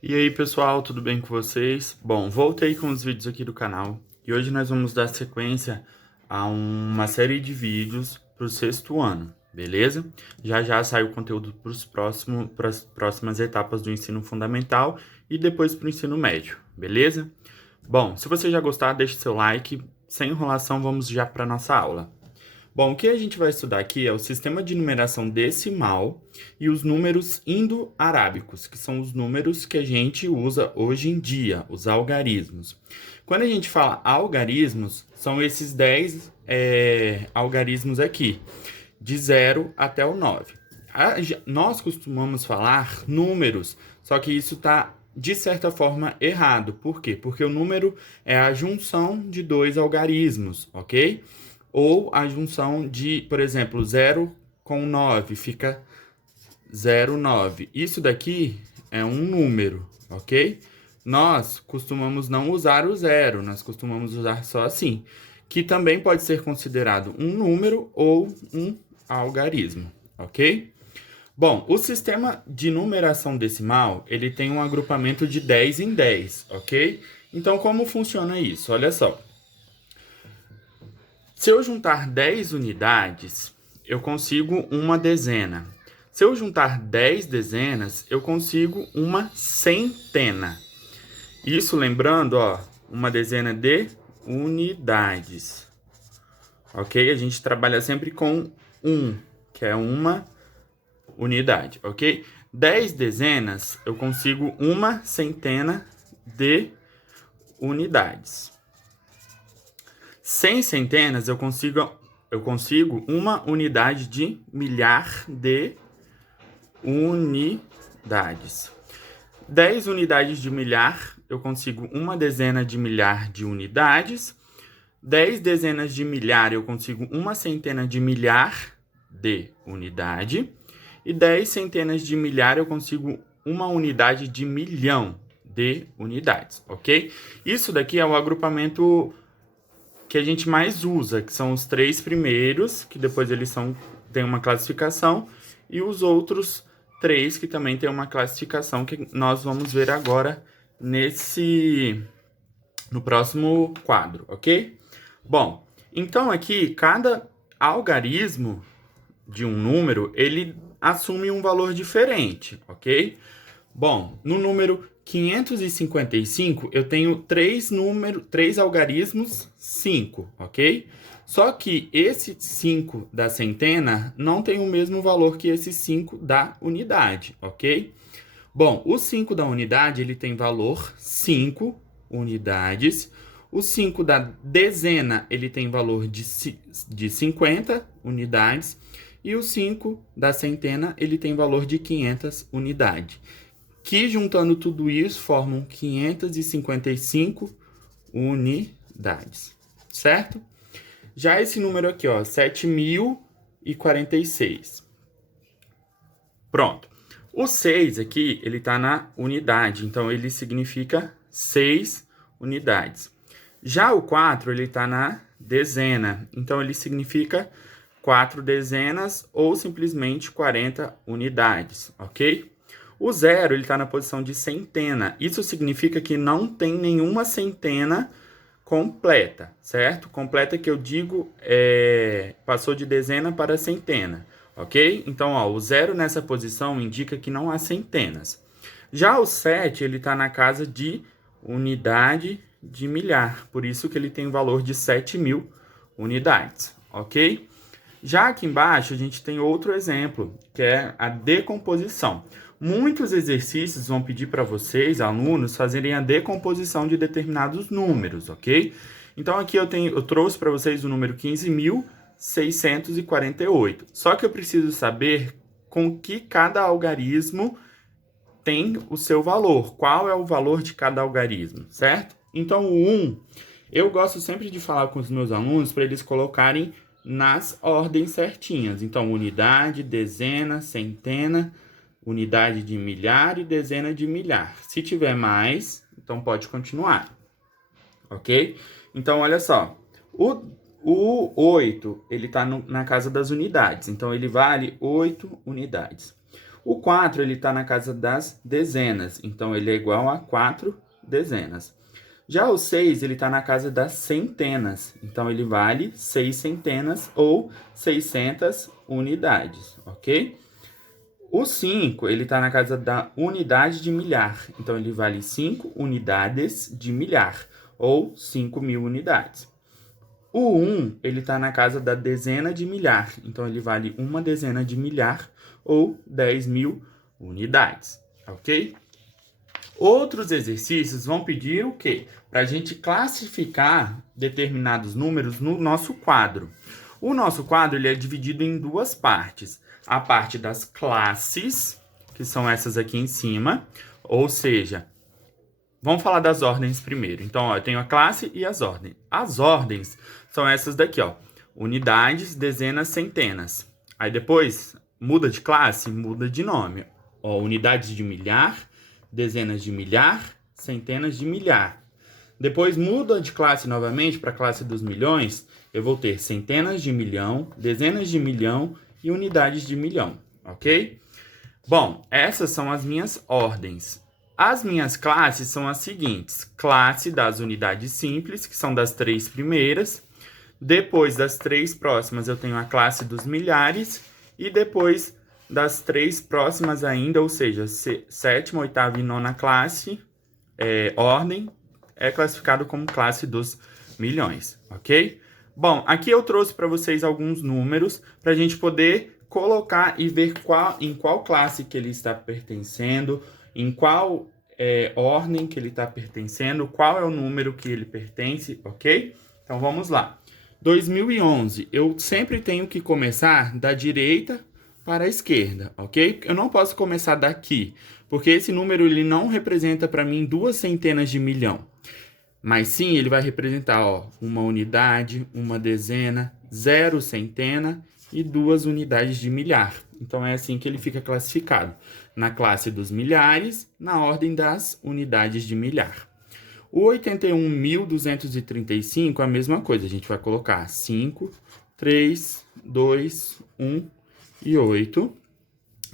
E aí, pessoal, tudo bem com vocês? Bom, voltei com os vídeos aqui do canal e hoje nós vamos dar sequência a uma série de vídeos para o sexto ano, beleza? Já já sai o conteúdo para as próximas etapas do ensino fundamental e depois para o ensino médio, beleza? Bom, se você já gostar, deixe seu like. Sem enrolação, vamos já para nossa aula. Bom, o que a gente vai estudar aqui é o sistema de numeração decimal e os números indo-arábicos, que são os números que a gente usa hoje em dia, os algarismos. Quando a gente fala algarismos, são esses 10 algarismos aqui, de 0 até o 9. Nós costumamos falar números, só que isso está, de certa forma, errado. Por quê? Porque o número é a junção de dois algarismos, ok? Ou a junção de, por exemplo, 0 com 9 fica 0,9. Isso daqui é um número, ok? Nós costumamos não usar o zero, nós costumamos usar só assim, que também pode ser considerado um número ou um algarismo, ok? Bom, o sistema de numeração decimal, ele tem um agrupamento de 10 em 10, ok? Então, como funciona isso? Olha só. Se eu juntar 10 unidades, eu consigo uma dezena. Se eu juntar 10 dezenas, eu consigo uma centena. Isso lembrando, ó, uma dezena de unidades. Ok? A gente trabalha sempre com 1, que é uma unidade, ok? 10 dezenas, eu consigo uma centena de unidades. 100 centenas, eu consigo uma unidade de milhar de unidades. 10 unidades de milhar, eu consigo uma dezena de milhar de unidades. 10 dezenas de milhar, eu consigo uma centena de milhar de unidade. E 10 centenas de milhar, eu consigo uma unidade de milhão de unidades, ok? Isso daqui é o agrupamento que a gente mais usa, que são os 3 primeiros, que depois eles têm uma classificação, e os outros 3 que também têm uma classificação, que nós vamos ver agora no próximo quadro, ok? Bom, então aqui, cada algarismo de um número, ele assume um valor diferente, ok? Bom, no número 555, eu tenho três algarismos 5, ok? Só que esse 5 da centena não tem o mesmo valor que esse 5 da unidade, ok? Bom, o 5 da unidade, ele tem valor 5 unidades. O 5 da dezena, ele tem valor de 50 unidades. E o 5 da centena, ele tem valor de 500 unidades. Que juntando tudo isso formam 555 unidades, certo? Já esse número aqui, ó, 7.046. Pronto. O 6 aqui, ele tá na unidade, então ele significa 6 unidades. Já o 4, ele tá na dezena, então ele significa 4 dezenas ou simplesmente 40 unidades, ok? O 0, ele está na posição de centena. Isso significa que não tem nenhuma centena completa, certo? Completa que eu digo passou de dezena para centena, ok? Então, ó, o 0 nessa posição indica que não há centenas. Já o 7, ele está na casa de unidade de milhar, por isso que ele tem o valor de 7.000 unidades, ok? Já aqui embaixo, a gente tem outro exemplo, que é a decomposição. Muitos exercícios vão pedir para vocês, alunos, fazerem a decomposição de determinados números, ok? Então, aqui eu trouxe para vocês o número 15.648. Só que eu preciso saber com que cada algarismo tem o seu valor. Qual é o valor de cada algarismo, certo? Então, o 1, eu gosto sempre de falar com os meus alunos para eles colocarem nas ordens certinhas. Então, unidade, dezena, centena, unidade de milhar e dezena de milhar. Se tiver mais, então pode continuar, ok? Então, olha só, o 8, ele está na casa das unidades, então ele vale 8 unidades. O 4, ele está na casa das dezenas, então ele é igual a 4 dezenas. Já o 6, ele está na casa das centenas, então ele vale 6 centenas ou 600 unidades, ok? O 5, ele está na casa da unidade de milhar, então ele vale 5 unidades de milhar, ou 5.000 unidades. O 1, ele está na casa da dezena de milhar, então ele vale uma dezena de milhar, ou 10.000 unidades, ok? Outros exercícios vão pedir o quê? Para a gente classificar determinados números no nosso quadro. O nosso quadro ele é dividido em duas partes. A parte das classes, que são essas aqui em cima, ou seja, vamos falar das ordens primeiro. Então, ó, eu tenho a classe e as ordens. As ordens são essas daqui, ó. Unidades, dezenas, centenas. Aí depois, muda de classe, muda de nome. Ó, unidades de milhar, dezenas de milhar, centenas de milhar. Depois muda de classe novamente para a classe dos milhões. Eu vou ter centenas de milhão, dezenas de milhão e unidades de milhão, ok? Bom, essas são as minhas ordens. As minhas classes são as seguintes. Classe das unidades simples, que são das 3 primeiras. Depois das 3 próximas eu tenho a classe dos milhares. E depois das 3 próximas ainda, ou seja, sétima, oitava e nona classe, ordem, é classificado como classe dos milhões, ok? Bom, aqui eu trouxe para vocês alguns números para a gente poder colocar e ver em qual classe que ele está pertencendo, em qual ordem que ele está pertencendo, qual é o número que ele pertence, ok? Então vamos lá. 2011, eu sempre tenho que começar da direita para a esquerda, ok? Eu não posso começar daqui, porque esse número ele não representa para mim 2 centenas de milhão. Mas sim, ele vai representar, ó, uma unidade, uma dezena, 0 centena e 2 unidades de milhar. Então é assim que ele fica classificado, na classe dos milhares, na ordem das unidades de milhar. O 81.235 é a mesma coisa, a gente vai colocar 5, 3, 2, 1 e 8.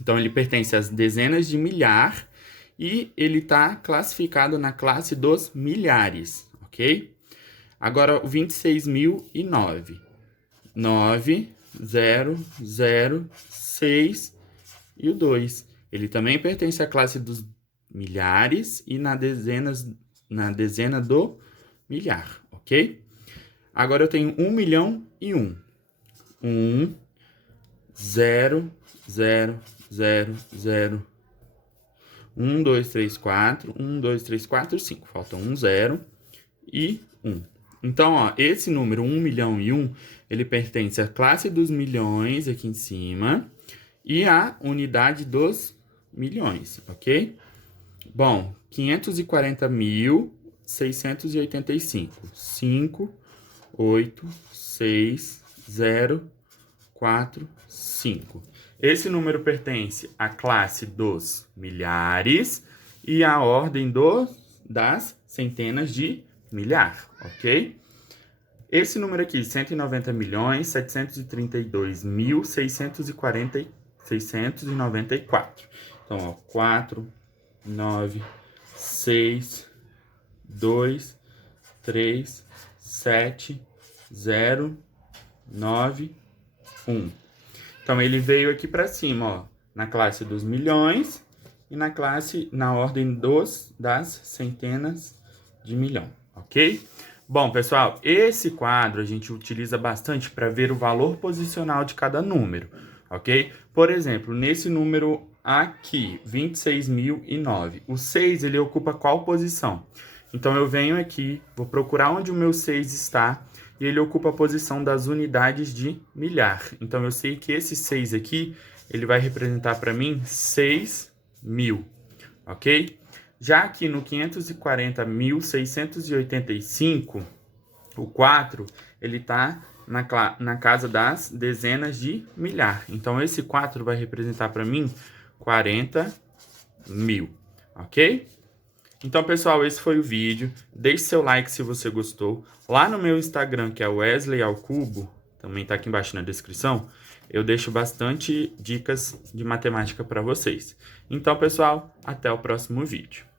Então ele pertence às dezenas de milhar e ele está classificado na classe dos milhares, ok? Agora o 26.009. 9, 0, 0, 6 e o 2. Ele também pertence à classe dos milhares e na dezena do milhar, ok? Agora eu tenho 1.000.001. 1, 0, 0, 0, 0. 1, 2, 3, 4. 1, 2, 3, 4, 5. Faltam 1, 0 e 1. Então, ó, esse número 1.000.001, ele pertence à classe dos milhões aqui em cima e à unidade dos milhões, ok? Bom, 540.685. 5, 8, 6, 0, 4, 5. Esse número pertence à classe dos milhares e à ordem das centenas de milhar, ok? Esse número aqui, 190.732.694. Então, ó, 4, 9, 6, 2, 3, 7, 0, 9, 1. Então, ele veio aqui para cima, ó, na classe dos milhões e na ordem das centenas de milhão, ok? Bom, pessoal, esse quadro a gente utiliza bastante para ver o valor posicional de cada número, ok? Por exemplo, nesse número aqui, 26.009, o 6, ele ocupa qual posição? Então, eu venho aqui, vou procurar onde o meu 6 está, e ele ocupa a posição das unidades de milhar. Então, eu sei que esse 6 aqui, ele vai representar para mim 6.000, ok? Já aqui no 540.685, o 4, ele está na casa das dezenas de milhar. Então, esse 4 vai representar para mim 40.000, ok? Então, pessoal, esse foi o vídeo. Deixe seu like se você gostou. Lá no meu Instagram, que é Wesley ao Cubo, também tá aqui embaixo na descrição, eu deixo bastante dicas de matemática para vocês. Então, pessoal, até o próximo vídeo.